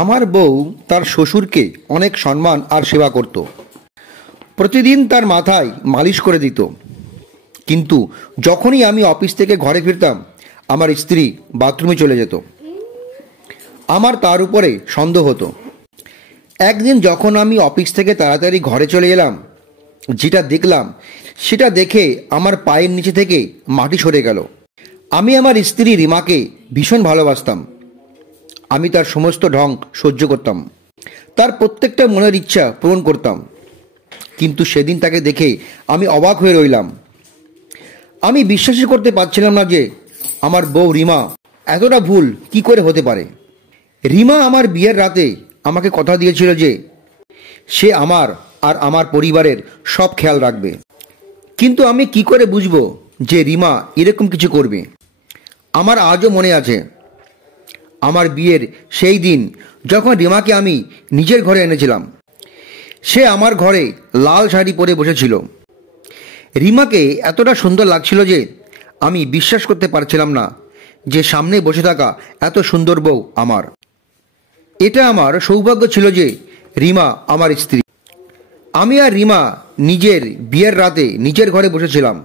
আমার বউ তার শ্বশুরকে অনেক সম্মান আর সেবা করত। প্রতিদিন তার মাথায় মালিশ করে দিত। কিন্তু যখনই আমি অফিস থেকে ঘরে ফিরতাম, আমার স্ত্রী বাথরুমে চলে যেত। আমার তার উপরে সন্দেহ হতো। একদিন যখন আমি অফিস থেকে তাড়াতাড়ি ঘরে চলে এলাম, যেটা দেখলাম সেটা দেখে আমার পায়ের নিচে থেকে মাটি সরে গেল। আমি আমার স্ত্রী রিমাকে ভীষণ ভালোবাসতাম। আমি তার সমস্ত ঢং সহ্য করতাম, তার প্রত্যেকটা মনের ইচ্ছা পূরণ করতাম। কিন্তু সেদিন তাকে দেখে আমি অবাক হয়ে রইলাম। আমি বিশ্বাসই করতে পারছিলাম না যে আমার বউ রিমা এতটা ভুল কি করে হতে পারে। রিমা আমার বিয়ের রাতে আমাকে কথা দিয়েছিল যে সে আমার আর আমার পরিবারের সব খেয়াল রাখবে। কিন্তু আমি কি করে বুঝবো যে রিমা এরকম কিছু করবে? আমার আজও মনে আছে আমার বিয়ের সেই দিন যখন রিমাকে আমি নিজের ঘরে এনেছিলাম। সে আমার ঘরে লাল শাড়ি পরে বসেছিল। রিমাকে এতটা সুন্দর লাগছিল যে আমি বিশ্বাস করতে পারছিলাম না যে সামনে বসে থাকা এত সুন্দর বউ আমার। এটা আমার সৌভাগ্য ছিল যে রিমা আমার স্ত্রী। আমি আর রিমা নিজের বিয়ের রাতে নিজের ঘরে বসেছিলাম।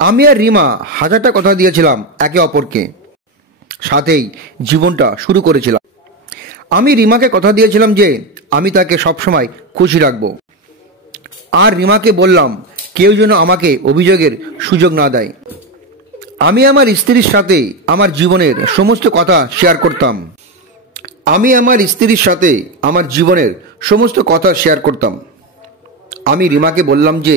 আমি আর রিমা হাজারটা কথা দিয়েছিলাম একে অপরকে, সাথেই জীবনটা শুরু করেছিলাম। আমি রিমাকে কথা দিয়েছিলাম যে আমি তাকে সবসময় খুশি রাখব। আর রিমাকে বললাম কেউ যেন আমাকে অভিযোগের সুযোগ না দেয়। আমি আমার স্ত্রীর সাথে আমার জীবনের সমস্ত কথা শেয়ার করতাম। আমি রিমাকে বললাম যে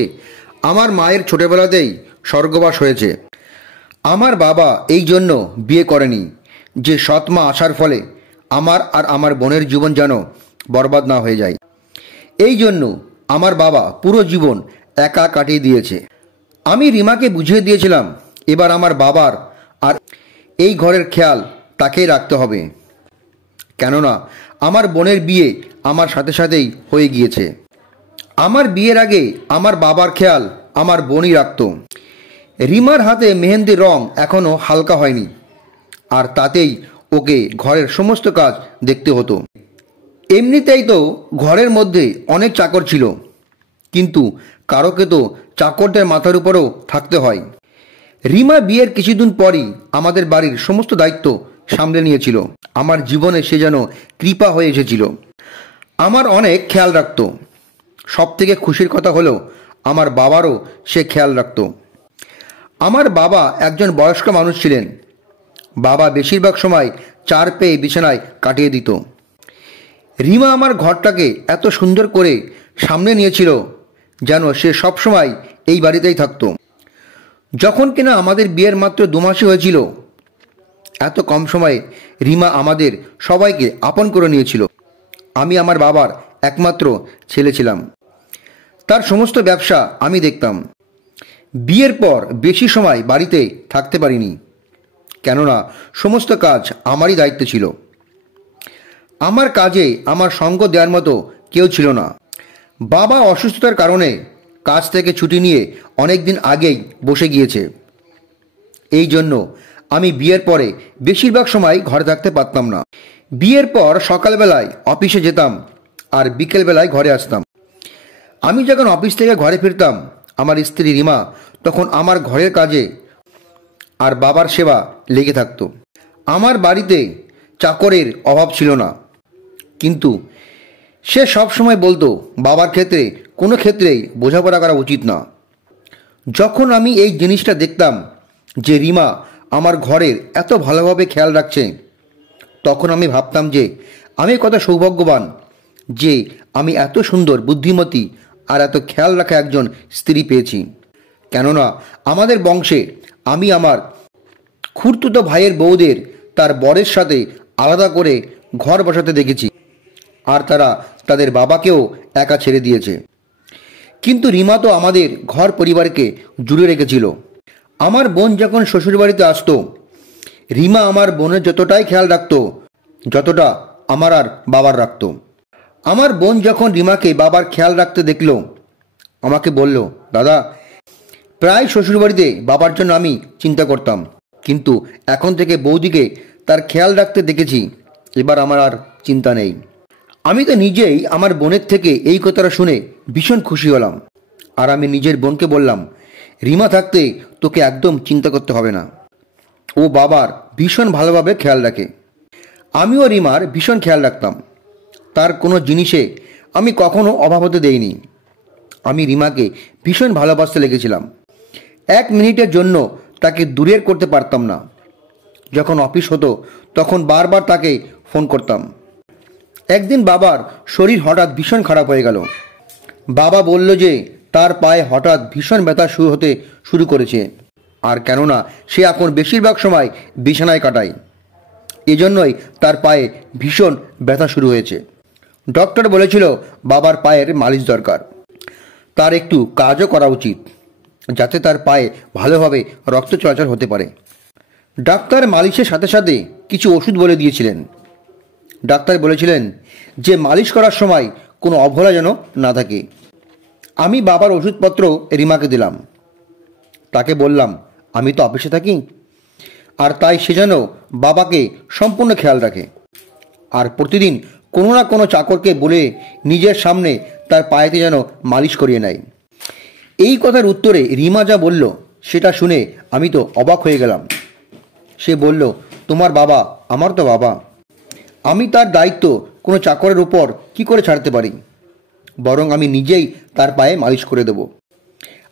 আমার মায়ের ছোটবেলাতেই স্বর্গবাস হয়েছে। আমার বাবা এই জন্য বিয়ে করেনি যে সৎ মা আসার ফলে আমার আর আমার বোনের জীবন যেন বরবাদ না হয়ে যায়। এই জন্য আমার বাবা পুরো জীবন একা কাটিয়ে দিয়েছে। আমি রিমাকে বুঝিয়ে দিয়েছিলাম এবার আমার বাবার আর এই ঘরের খেয়াল তাকেই রাখতে হবে, কেননা আমার বোনের বিয়ে আমার সাথে সাথেই হয়ে গিয়েছে। আমার বিয়ের আগে আমার বাবার খেয়াল আমার বোনই রাখত। রিমার হাতে মেহেন্দির রং এখনও হালকা হয়নি, আর তাতেই ওকে ঘরের সমস্ত কাজ দেখতে হতো। এমনিতেই তো ঘরের মধ্যে অনেক চাকর ছিল, কিন্তু কারোকে তো চাকরদের মাথার উপরও থাকতে হয়। রিমা বিয়ের কিছুদিন পরই আমাদের বাড়ির সমস্ত দায়িত্ব সামলে নিয়েছিল। আমার জীবনে সে যেন কৃপা হয়ে এসেছিল। আমার অনেক খেয়াল রাখত। সব থেকে খুশির কথা হলো আমার বাবারও সে খেয়াল রাখত। আমার বাবা একজন বয়স্ক মানুষ ছিলেন। বাবা বেশিরভাগ সময় চার পেয়ে বিছানায় কাটিয়ে দিত। রিমা আমার ঘরটাকে এত সুন্দর করে সামনে নিয়েছিল যেন সে সবসময় এই বাড়িতেই থাকতো। যখন কিনা আমাদের বিয়ের মাত্র 2 মাসই হয়েছিল, এত কম সময়ে রিমা আমাদের সবাইকে আপন করে নিয়েছিল। আমি আমার বাবার একমাত্র ছেলে ছিলাম। তার সমস্ত ব্যবসা আমি দেখতাম। বিয়ের পর বেশি সময় বাড়িতে থাকতে পারিনি, কেননা সমস্ত কাজ আমারই দায়িত্ব ছিল। আমার কাজে আমার সঙ্গ দেওয়ার মতো কেউ ছিল না। বাবা অসুস্থতার কারণে কাজ থেকে ছুটি নিয়ে অনেক দিন আগেই বসে গিয়েছে। এই জন্য আমি বিয়ের পরে বেশিরভাগ সময় ঘরে থাকতে পারতাম না। বিয়ের পর সকালবেলায় অফিসে যেতাম আর বিকেলবেলায় ঘরে আসতাম। আমি যখন অফিস থেকে ঘরে ফিরতাম, আমার স্ত্রী রিমা তখন আমার ঘরের কাজে আর বাবার সেবা লেগে থাকতো। আমার বাড়িতে চাকরের অভাব ছিল না, কিন্তু সে সব সময় বলতো বাবার ক্ষেত্রে কোনো ক্ষেত্রেই বোঝাপড়া করা উচিত না। যখন আমি এই জিনিসটা দেখতাম যে রিমা আমার ঘরের এত ভালোভাবে খেয়াল রাখছে, তখন আমি ভাবতাম যে আমি কত সৌভাগ্যবান যে আমি এত সুন্দর, বুদ্ধিমতী আর এত খেয়াল রাখা একজন স্ত্রী পেয়েছি। কেননা আমাদের বংশে আমি আমার খুড়তুতো ভাইয়ের বউদের তার বরের সাথে আলাদা করে ঘর বসাতে দেখেছি, আর তারা তাদের বাবাকেও একা ছেড়ে দিয়েছে। কিন্তু রিমা তো আমাদের ঘর পরিবারকে জুড়ে রেখেছিল। আমার বোন যখন শ্বশুরবাড়িতে আসতো, রিমা আমার বোনের যতটাই খেয়াল রাখতো যতটা আমার আর বাবার রাখতো। আমার বোন যখন রিমাকে বাবার খেয়াল রাখতে দেখল, আমাকে বলল, দাদা, প্রায় শ্বশুরবাড়িতে বাবার জন্য আমি চিন্তা করতাম, কিন্তু এখন থেকে বৌদিকে তার খেয়াল রাখতে দেখেছি, এবার আমার আর চিন্তা নেই। আমি তো নিজেই আমার বোনের থেকে এই কথাটা শুনে ভীষণ খুশি হলাম। আর আমি নিজের বোনকে বললাম, রিমা থাকতে তোকে একদম চিন্তা করতে হবে না। ও বাবার ভীষণ ভালোভাবে খেয়াল রাখে। আমিও রিমার ভীষণ খেয়াল রাখতাম। তার কোনো জিনিসে আমি কখনো অভাব হতে দেইনি। আমি রিমাকে ভীষণ ভালোবাসতে লেগেছিলাম। 1 মিনিটের জন্য তাকে দূরের করতে পারতাম না। যখন অফিস হতো তখন বারবার তাকে ফোন করতাম। একদিন বাবার শরীর হঠাৎ ভীষণ খারাপ হয়ে গেল। বাবা বলল যে তার পায়ে হঠাৎ ভীষণ ব্যথা হতে শুরু করেছে। আর কেননা সে এখন বেশিরভাগ সময় বিছানায় কাটায়, এজন্যই তার পায়ে ভীষণ ব্যথা শুরু হয়েছে। ডক্টর বলেছিল বাবার পায়ের মালিশ দরকার। তার একটু কাজও করা উচিত, যাতে তার পায়ে ভালোভাবে রক্ত চলাচল হতে পারে। ডাক্তার মালিশের সাথে সাথে কিছু ওষুধ বলে দিয়েছিলেন। ডাক্তার বলেছিলেন যে মালিশ করার সময় কোনো অবহেলা যেন না থাকে। আমি বাবার ওষুধপত্র রিমাকে দিলাম। তাকে বললাম, আমি তো অফিসে থাকি, আর তাই সে যেন বাবাকে সম্পূর্ণ খেয়াল রাখে। আর প্রতিদিন কোনো না কোনো চাকরকে বলে নিজের সামনে তার পায়েতে যেন মালিশ করিয়ে নেয়। এই কথার উত্তরে রিমা যা বলল সেটা শুনে আমি তো অবাক হয়ে গেলাম। সে বলল, তোমার বাবা আমার তো বাবা, আমি তার দায়িত্ব কোনো চাকরের উপর কি করে ছাড়তে পারি? বরং আমি নিজেই তার পায়ে মালিশ করে দেব।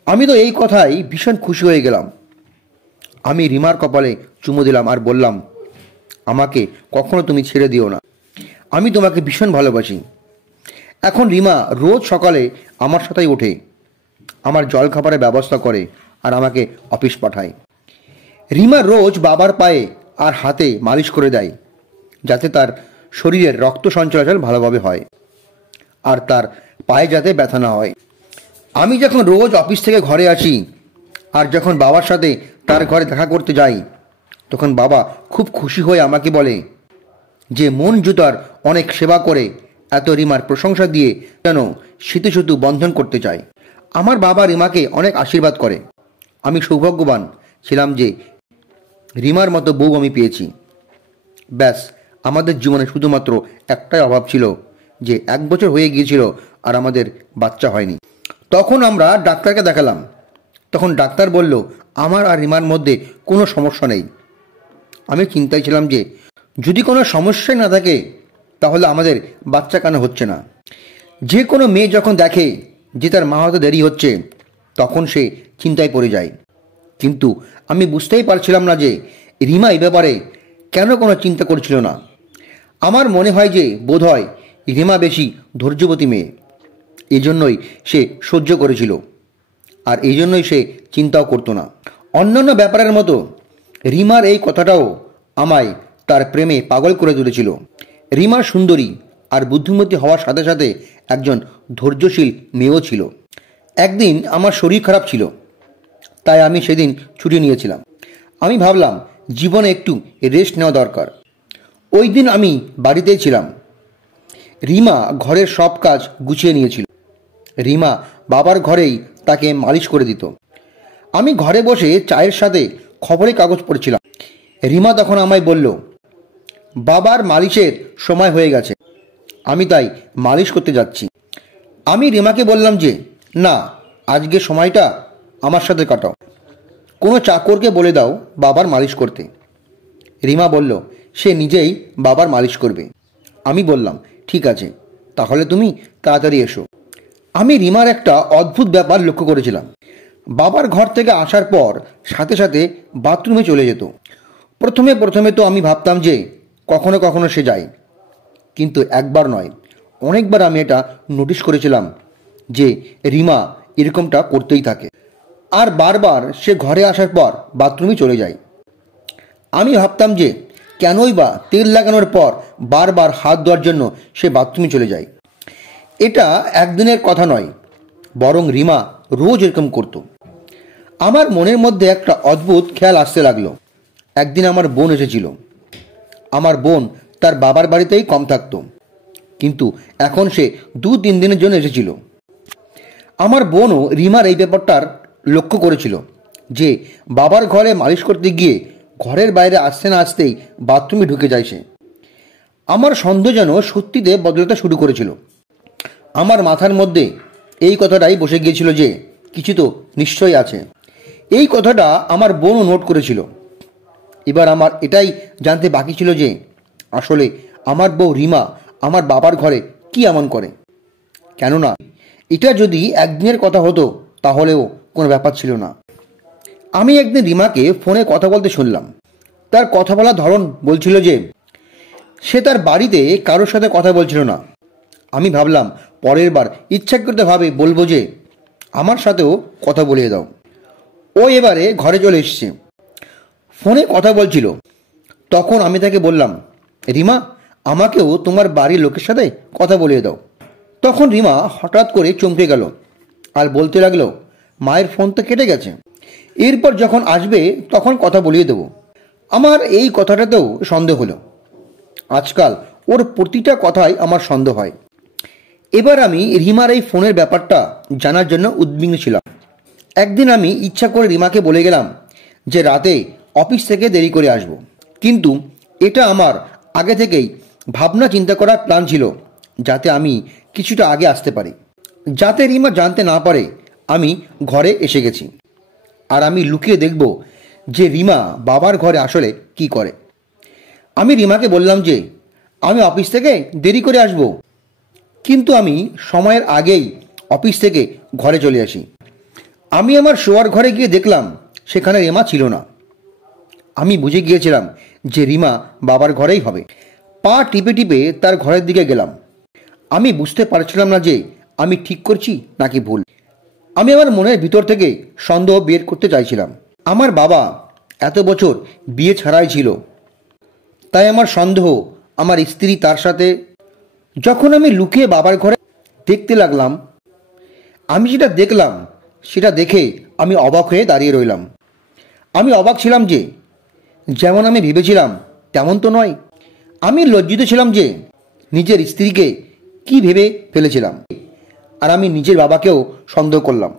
আমি তো এই কথাই ভীষণ খুশি হয়ে গেলাম। আমি রিমার কপালে চুমু দিলাম আর বললাম, আমাকে কখনো তুমি ছেড়ে দিও না, আমি তোমাকে ভীষণ ভালোবাসি। এখন রিমা রোজ সকালে আমার সাথেই ওঠে, আমার জল খাবারের ব্যবস্থা করে আর আমাকে অফিস পাঠায়। রিমা রোজ বাবার পায়ে আর হাতে মালিশ করে দেয়, যাতে তার শরীরের রক্ত সঞ্চালন ভালোভাবে হয় আর তার পায়ে যাতে ব্যথা না হয়। আমি যখন রোজ অফিস থেকে ঘরে আসি আর যখন বাবার সাথে তার ঘরে দেখা করতে যাই, তখন বাবা খুব খুশি হয়ে আমাকে বলে যে মন জুতার অনেক সেবা করে এত রিমার প্রশংসা দিয়ে যেন স্মৃতি সেতু বন্ধন করতে চায়। আমার বাবা রিমাকে অনেক আশীর্বাদ করে। আমি সৌভাগ্যবান ছিলাম যে রিমার মতো বউ আমি পেয়েছি। ব্যাস, আমাদের জীবনে শুধুমাত্র একটাই অভাব ছিল, যে 1 বছর হয়ে গিয়েছিল আর আমাদের বাচ্চা হয়নি। তখন আমরা ডাক্তারকে দেখালাম। তখন ডাক্তার বলল আমার আর রিমার মধ্যে কোনো সমস্যা নেই। আমি চিন্তায় ছিলাম যে যদি কোনো সমস্যাই না থাকে তাহলে আমাদের বাচ্চা কেন হচ্ছে না। যে কোনো মেয়ে যখন দেখে যে তার মা হতে দেরি হচ্ছে, তখন সে চিন্তায় পড়ে যায়। কিন্তু আমি বুঝতেই পারছিলাম না যে রিমা এই ব্যাপারে কেন কোনো চিন্তা করছিল না। আমার মনে হয় যে বোধহয় রিমা বেশি ধৈর্যবতী মেয়ে, এজন্যই সে সহ্য করেছিল, আর এই জন্যই সে চিন্তাও করতো না। অন্যান্য ব্যাপারের মতো রিমার এই কথাটাও আমায় তার প্রেমে পাগল করে তুলেছিল। রিমা সুন্দরী আর বুদ্ধিমতী হওয়ার সাথে সাথে একজন ধৈর্যশীল মেয়েও ছিল। একদিন আমার শরীর খারাপ ছিল, তাই আমি সেদিন ছুটি নিয়েছিলাম। আমি ভাবলাম জীবনে একটু রেস্ট নেওয়া দরকার। ওই দিন আমি বাড়িতেই ছিলাম। রিমা ঘরের সব কাজ গুছিয়ে নিয়েছিল। রিমা বাবার ঘরেই তাকে মালিশ করে দিত। আমি ঘরে বসে চায়ের সাথে খবরের কাগজ পড়ছিলাম। রিমা তখন আমায় বলল, বাবার মালিশের সময় হয়ে গেছে, আমি তাই মালিশ করতে যাচ্ছি। আমি রিমাকে বললাম যে না, আজকে সময়টা আমার সাথে কাটাও, কোনো চাকরকে বলে দাও বাবার মালিশ করতে। রিমা বলল সে নিজেই বাবার মালিশ করবে। আমি বললাম ঠিক আছে, তাহলে তুমি তাড়াতাড়ি এসো। আমি রিমার একটা অদ্ভুত ব্যাপার লক্ষ্য করেছিলাম। বাবার ঘর থেকে আসার পর সাথে সাথে বাথরুমে চলে যেত। প্রথমে তো আমি ভাবতাম যে কখনো কখনো সে যায়, কিন্তু একবার নয়, অনেকবার আমি এটা নোটিশ করেছিলাম যে রিমা এরকমটা করতেই থাকে। আর বারবার সে ঘরে আসার পর বাথরুমে চলে যায়। আমি ভাবতাম যে কেনই বা তেল লাগানোর পর বারবার হাত ধোয়ার জন্য সে বাথরুমে চলে যায়। এটা একদিনের কথা নয়, বরং রিমা রোজ এরকম করত। আমার মনের মধ্যে একটা অদ্ভুত খেয়াল আসতে লাগলো। একদিন আমার বোন এসেছিল। আমার বোন তার বাবার বাড়িতেই কম থাকতো, কিন্তু এখন সে 2-3 দিনের জন্য এসেছিল। আমার বোনও রিমার এই ব্যাপারটার লক্ষ্য করেছিল যে বাবার ঘরে মালিশ করতে গিয়ে ঘরের বাইরে আসতে না আসতেই বাথরুমে ঢুকে যায় সে। আমার সন্দেহ যেন সত্যিতে বদলাতে শুরু করেছিল। আমার মাথার মধ্যে এই কথাটাই বসে গিয়েছিল যে কিছু তো নিশ্চয়ই আছে। এই কথাটা আমার বোনও নোট করেছিল। এবার আমার এটাই জানতে বাকি ছিল যে আসলে আমার বউ রিমা আমার বাবার ঘরে কি এমন করে। কেননা এটা যদি একদিনের কথা হতো তাহলেও কোনো ব্যাপার ছিল না। আমি একদিন রিমাকে ফোনে কথা বলতে শুনলাম। তার কথা বলার ধরন বলছিল যে সে তার বাড়িতে কারোর সাথে কথা বলছিল না। আমি ভাবলাম পরের বার ইচ্ছাকৃতভাবে বলবো যে আমার সাথেও কথা বলিয়ে দাও। ও এবারে ঘরে চলে এসেছে, ফোনে কথা বলছিল। তখন আমি তাকে বললাম, রিমা, আমাকেও তোমার বাড়ির লোকের সাথে কথা বলিয়ে দাও। তখন রিমা হঠাৎ করে চমকে গেল আর বলতে লাগলো, মায়ের ফোন তো কেটে গেছে, এরপর যখন আসবে তখন কথা বলিয়ে দেবো। আমার এই কথাটাতেও সন্দেহ হলো। আজকাল ওর প্রতিটা কথাই আমার সন্দেহ হয়। এবার আমি রিমার এই ফোনের ব্যাপারটা জানার জন্য উদ্বিগ্ন ছিলাম। একদিন আমি ইচ্ছা করে রিমাকে বলে গেলাম যে রাতে অফিস থেকে দেরি করে আসব। কিন্তু এটা আমার আগে থেকেই ভাবনা চিন্তা করার প্ল্যান ছিল, যাতে আমি কিছুটা আগে আসতে পারি, যাতে রিমা জানতে না পারে আমি ঘরে এসে গেছি। আর আমি লুকিয়ে দেখব যে রিমা বাবার ঘরে আসলে কি করে। আমি রিমাকে বললাম যে আমি অফিস থেকে দেরি করে আসব, কিন্তু আমি সময়ের আগেই অফিস থেকে ঘরে চলে আসি। আমি আমার শোয়ার ঘরে গিয়ে দেখলাম সেখানে রিমা ছিল না। আমি বুঝে গিয়েছিলাম যে রিমা বাবার ঘরেই হবে। পা টিপে টিপে তার ঘরের দিকে গেলাম। আমি বুঝতে পারছিলাম না যে আমি ঠিক করছি নাকি ভুল। আমি আমার মনের ভিতর থেকে সন্দেহ বের করতে চাইছিলাম। আমার বাবা এত বছর বিয়ে ছাড়াই ছিল, তাই আমার সন্দেহ আমার স্ত্রী তার সাথে। যখন আমি লুকিয়ে বাবার ঘরে দেখতে লাগলাম, আমি যেটা দেখলাম সেটা দেখে আমি অবাক হয়ে দাঁড়িয়ে রইলাম। আমি অবাক ছিলাম যে যেমন আমি ভেবেছিলাম তেমন তো নয়। আমি লজ্জিত ছিলাম যে নিজের স্ত্রীকে কি ভেবে ফেলেছিলাম, আর আমি নিজের বাবাকেও সন্দেহ করলাম।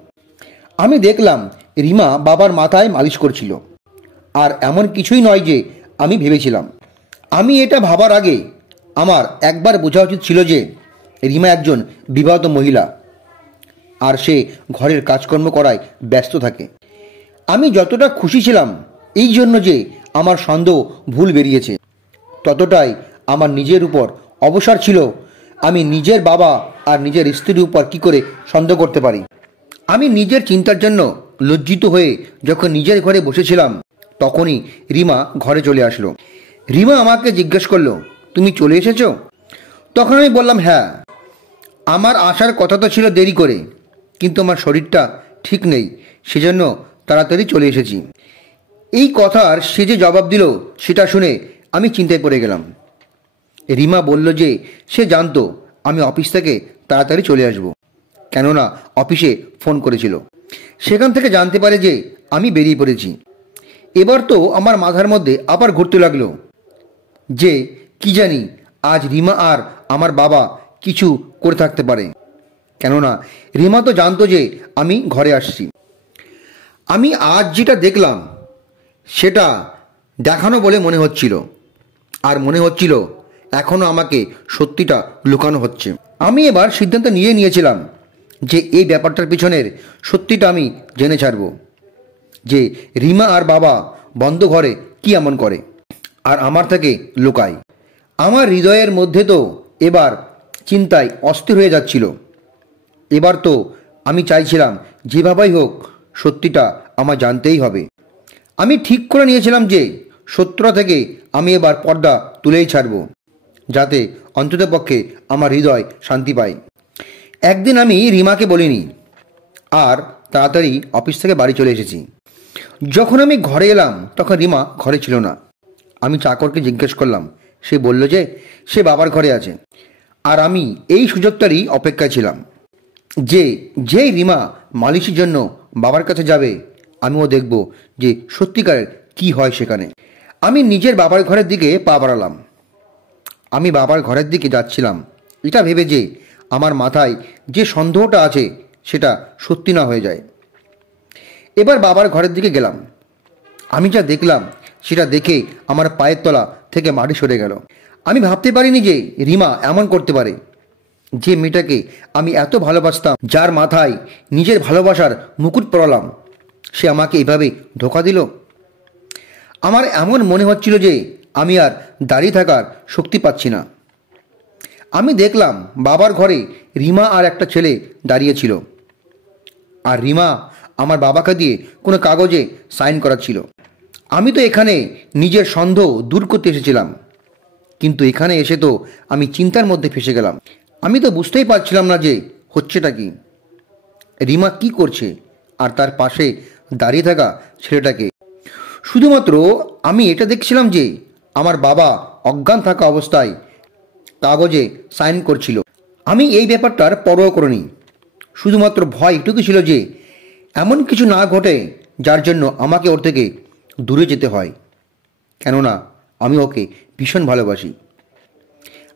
আমি দেখলাম রিমা বাবার মাথায় মালিশ করছিল, আর এমন কিছুই নয় যে আমি ভেবেছিলাম। আমি এটা ভাবার আগে আমার একবার বোঝা উচিত ছিল যে রিমা একজন বিবাহিত মহিলা, আর সে ঘরের কাজকর্ম করায় ব্যস্ত থাকে। আমি যতটা খুশি ছিলাম এই জন্য যে আমার সন্দেহ ভুল বেরিয়েছে, ততটাই আমার নিজের উপর অবসর ছিল আমি নিজের বাবা আর নিজের স্ত্রীর উপর কি করে সন্দেহ করতে পারি। আমি নিজের চিন্তার জন্য লজ্জিত হয়ে যখন নিজের ঘরে বসেছিলাম, তখনই রিমা ঘরে চলে আসলো। রিমা আমাকে জিজ্ঞেস করলো, তুমি চলে এসেছো? তখন আমি বললাম, হ্যাঁ, আমার আসার কথা তো ছিল দেরি করে, কিন্তু আমার শরীরটা ঠিক নেই, সেজন্য তাড়াতাড়ি চলে এসেছি। এই কথার সে যে জবাব দিল সেটা শুনে আমি চিন্তায় পড়ে গেলাম। রিমা বলল যে সে জানতো আমি অফিস থেকে তাড়াতাড়ি চলে আসব, কেননা অফিসে ফোন করেছিল। সেখান থেকে জানতে পারে যে আমি বেরিয়ে পড়েছি। এবার তো আমার মাথার মধ্যে আবার ঘুরতে লাগলো যে কি জানি আজ রিমা আর আমার বাবা কিছু করে থাকতে পারে, কেননা রিমা তো জানতো যে আমি ঘরে আসছি। আমি আজ যেটা দেখলাম সেটা দেখানো বলে মনে হচ্ছিল, আর মনে হচ্ছিল এখনও আমাকে সত্যিটা লুকানো হচ্ছে। আমি এবার সিদ্ধান্ত নিয়েছিলাম যে এই ব্যাপারটার পিছনের সত্যিটা আমি জেনে ছাড়ব, যে রিমা আর বাবা বন্ধ ঘরে কি এমন করে আর আমার থেকে লুকায়। আমার হৃদয়ের মধ্যে তো এবার চিন্তায় অস্থির হয়ে যাচ্ছিল। এবার তো আমি চাইছিলাম যেভাবেই হোক সত্যিটা আমার জানতেই হবে। আমি ঠিক করে নিয়েছিলাম যে সত্যটা থেকে আমি এবার পর্দা তুলেই ছাড়ব, যাতে অন্ততপক্ষে আমার হৃদয় শান্তি পায়। একদিন আমি রিমাকে বলিনি, আর তাড়াতাড়ি অফিস থেকে বাড়ি চলে এসেছি। যখন আমি ঘরে এলাম তখন রিমা ঘরে ছিল না। আমি চাকরকে জিজ্ঞেস করলাম, সে বলল যে সে বাবার ঘরে আছে। আর আমি এই সুযোগটারই অপেক্ষায় ছিলাম যে যেই রিমা মালিশের জন্য বাবার কাছে যাবে আমিও দেখব যে সত্যিকারের কি হয় সেখানে। আমি নিজের বাবার ঘরের দিকে পা বাড়ালাম। আমি বাবার ঘরের দিকে যাচ্ছিলাম এটা ভেবে যে আমার মাথায় যে সন্দেহটা আছে সেটা সত্যি না হয়ে যায়। এবার বাবার ঘরের দিকে গেলাম। আমি যা দেখলাম সেটা দেখে আমার পায়ের তলা থেকে মাটি সরে গেল। আমি ভাবতে পারিনি যে রিমা এমন করতে পারে। যে মেয়েটাকে আমি এত ভালোবাসতাম, যার মাথায় নিজের ভালোবাসার মুকুট পরালাম, সে আমাকে এভাবে ধোঁকা দিল। আমার এমন মনে হচ্ছিল যে আমি আর দাঁড়িয়ে থাকার শক্তি পাচ্ছি না। আমি দেখলাম বাবার ঘরে রিমা আর একটা ছেলে দাঁড়িয়েছিল, আর রিমা আমার বাবাকে দিয়ে কোনো কাগজে সাইন করাচ্ছিল। আমি তো এখানে নিজের সন্দেহ দূর করতে এসেছিলাম, কিন্তু এখানে এসে তো আমি চিন্তার মধ্যে ফেসে গেলাম। আমি তো বুঝতেই পারছিলাম না যে হচ্ছেটা কি। রিমা কি করছে, আর তার পাশে দাঁড়িয়ে থাকা ছেলেটাকে। শুধুমাত্র আমি এটা দেখছিলাম যে আমার বাবা অজ্ঞান থাকা অবস্থায় কাগজে সাইন করছিল। আমি এই ব্যাপারটার পরোয়া করিনি। শুধুমাত্র ভয় এটুকু ছিল যে এমন কিছু না ঘটে যার জন্য আমাকে ওর থেকে দূরে যেতে হয়। কেননা আমি ওকে ভীষণ ভালোবাসি।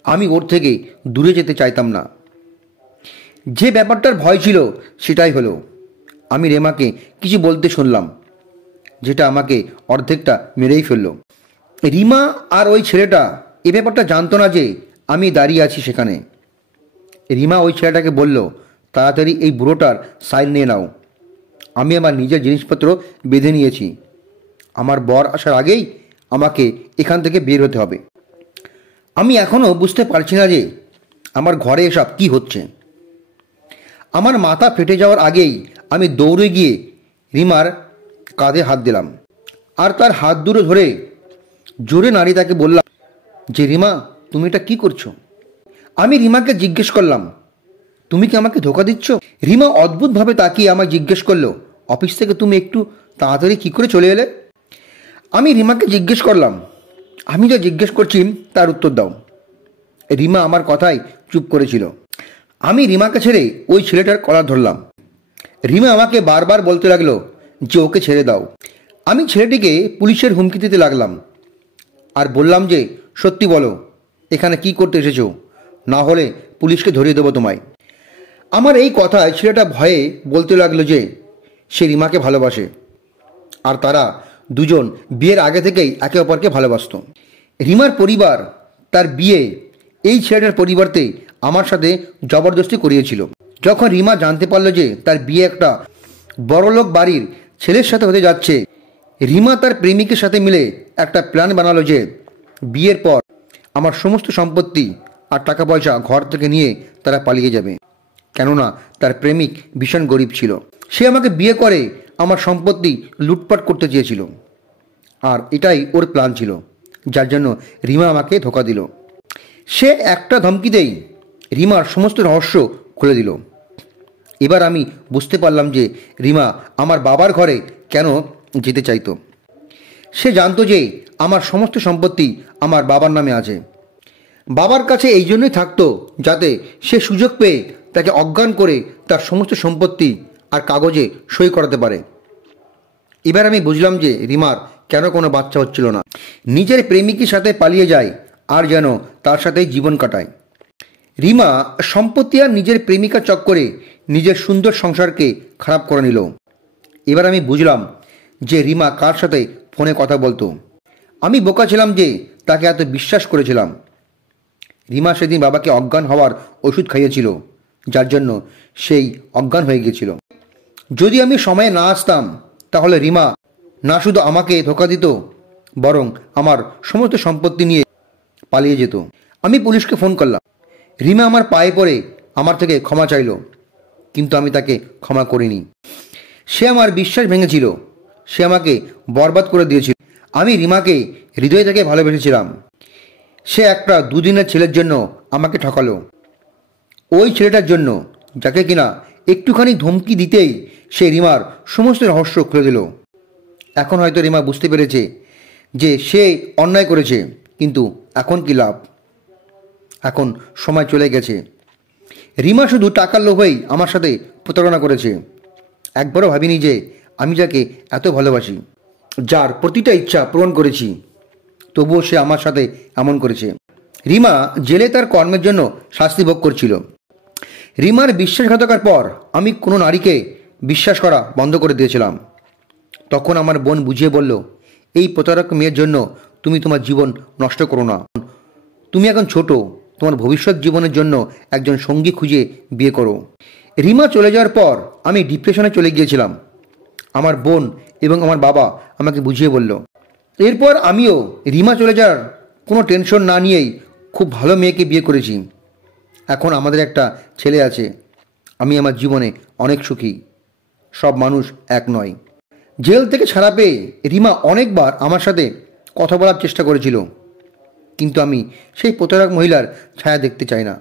আমি ওর থেকে দূরে যেতে চাইতাম না। যে ব্যাপারটার ভয় ছিল সেটাই হলো। আমি রেমাকে কিছু বলতে শুনলাম, যেটা আমাকে অর্ধেকটা মেরেই ফেললো। রিমা আর ওই ছেলেটা এ ব্যাপারটা জানতো না যে আমি দাঁড়িয়ে আছি সেখানে। রিমা ওই ছেলেটাকে বলল, তাড়াতাড়ি এই বুড়োটার সাইন নিয়ে নাও। আমি আমার নিজের জিনিসপত্র বেঁধে নিয়েছি। আমার বর আসার আগেই আমাকে এখান থেকে বের হতে হবে। আমি এখনও বুঝতে পারছি না যে আমার ঘরে এসব কি হচ্ছে। আমার মাথা ফেটে যাওয়ার আগেই আমি দৌড়ে গিয়ে রিমার কাঁধে হাত দিলাম, আর তার হাত দুটো ধরে জোরে নাড়ি তাকে বললাম যে, রিমা, তুমি এটা কি করছো? আমি রিমাকে জিজ্ঞেস করলাম, তুমি কি আমাকে ধোকা দিচ্ছ? রিমা অদ্ভুতভাবে তাকিয়ে আমায় জিজ্ঞেস করলো, অফিস থেকে তুমি একটু তাড়াতাড়ি কী করে চলে এলে? আমি রিমাকে জিজ্ঞেস করলাম, আমি যা জিজ্ঞেস করছি তার উত্তর দাও। রিমা আমার কথায় চুপ করেছিল। আমি রিমাকে ছেড়ে ওই ছেলেটার কলার ধরলাম। রিমা আমাকে বারবার বলতে লাগলো যে ওকে ছেড়ে দাও। আমি ছেলেটিকে পুলিশের হুমকি দিতে লাগলাম আর বললাম যে, সত্যি বলো, এখানে কি করতে এসেছো, না হলে পুলিশকে ধরিয়ে দেবো তোমায়। আমার এই কথায় ছেলেটা ভয়ে বলতে লাগলো যে সে রিমাকে ভালোবাসে, আর তারা দুজন বিয়ের আগে থেকেই একে অপরকে ভালোবাসত। রিমার পরিবার তার বিয়ে এই ছেলেটার পরিবর্তে আমার সাথে জবরদস্তি করিয়েছিল। যখন রিমা জানতে পারলো যে তার বিয়ে একটা বড়লোক বাড়ির ছেলের সাথে হতে যাচ্ছে, রিমা তার প্রেমিকের সাথে মিলে একটা প্ল্যান বানালো যে বিয়ের পর আমার সমস্ত সম্পত্তি আর টাকা পয়সা ঘর থেকে নিয়ে তারা পালিয়ে যাবে। কেননা তার প্রেমিক ভীষণ গরিব ছিল। সে আমাকে বিয়ে করে আমার সম্পত্তি লুটপাট করতে চেয়েছিল, আর এটাই ওর প্ল্যান ছিল, যার জন্য রিমা আমাকে ধোকা দিল। সে একটা ধমকিতেই রিমার সমস্ত রহস্য খুলে দিল। এবার আমি বুঝতে পারলাম যে রিমা আমার বাবার ঘরে কেন যেতে চাইতো। সে জানতো যে আমার সমস্ত সম্পত্তি আমার বাবার নামে আছে। বাবার কাছে এই জন্যই থাকতো যাতে সে সুযোগ পেয়ে তাকে অজ্ঞান করে তার সমস্ত সম্পত্তি আর কাগজে সই করাতে পারে। এবার আমি বুঝলাম যে রিমার কেন কোনো বাচ্চা হচ্ছিল না। নিজের প্রেমিকের সাথে পালিয়ে যায় আর যেন তার সাথেই জীবন কাটায়। রিমা সম্পত্তি আর নিজের প্রেমিকা চক্করে নিজের সুন্দর সংসারকে খারাপ করে নিল। এবার আমি বুঝলাম যে রিমা কার সাথে ফোনে কথা বলতো। আমি বোকা ছিলাম যে তাকে এত বিশ্বাস করেছিলাম। রিমা সেদিন বাবাকে অজ্ঞান হওয়ার ওষুধ খাইয়েছিল, যার জন্য সেই অজ্ঞান হয়ে গিয়েছিল। যদি আমি সময়ে না আসতাম তাহলে রিমা না শুধু আমাকে ধোকা দিত, বরং আমার সমস্ত সম্পত্তি নিয়ে পালিয়ে যেত। আমি পুলিশকে ফোন করলাম। রিমা আমার পায়ে পড়ে আমার থেকে ক্ষমা চাইল, কিন্তু আমি তাকে ক্ষমা করিনি। সে আমার বিশ্বাস ভেঙেছিল, সে আমাকে বরবাদ করে দিয়েছিল। আমি রিমাকে হৃদয় থেকে ভালোবেসেছিলাম। সে একটা দুদিনের ছেলের জন্য আমাকে ঠকালো। ওই ছেলেটার জন্য যাকে কিনা একটুখানি ধমকি দিতেই সে রিমার সমস্ত রহস্য খুলে দিল। এখন হয়তো রিমা বুঝতে পেরেছে যে সে অন্যায় করেছে, কিন্তু এখন কি লাভ? এখন সময় চলে গেছে। রিমা শুধু টাকার লোভেই আমার সাথে প্রতারণা করেছে। একবারও ভাবিনি যে আমি যাকে এত ভালোবাসি, যার প্রতিটা ইচ্ছা পূরণ করেছি, তবুও সে আমার সাথে এমন করেছে। রিমা জেলে তার কর্মের জন্য শাস্তি ভোগ করছিল। রিমার বিশ্বাসঘাতকার পর আমি কোনো নারীকে বিশ্বাস করা বন্ধ করে দিয়েছিলাম। তখন আমার বোন বুঝিয়ে বলল, এই প্রতারক মেয়ের জন্য তুমি তোমার জীবন নষ্ট করো না। তুমি এখন ছোট, তোমার ভবিষ্যৎ জীবনের জন্য একজন সঙ্গী খুঁজে বিয়ে করো। রিমা চলে যাওয়ার পর আমি ডিপ্রেশনে চলে গিয়েছিলাম। আমার বোন এবং আমার বাবা আমাকে বুঝিয়ে বলল। এরপর আমিও রিমা চলে যাওয়ার কোনো টেনশন না নিয়েই খুব ভালো মেয়েকে বিয়ে করেছি। এখন আমাদের একটা ছেলে আছে। আমি আমার জীবনে অনেক সুখী। সব মানুষ এক নয়। জেল থেকে ছাড়া পেয়ে রিমা অনেকবার আমার সাথে কথা বলার চেষ্টা করেছিল, কিন্তু আমি সেই প্রতারক মহিলার ছায়া দেখতে চাই না।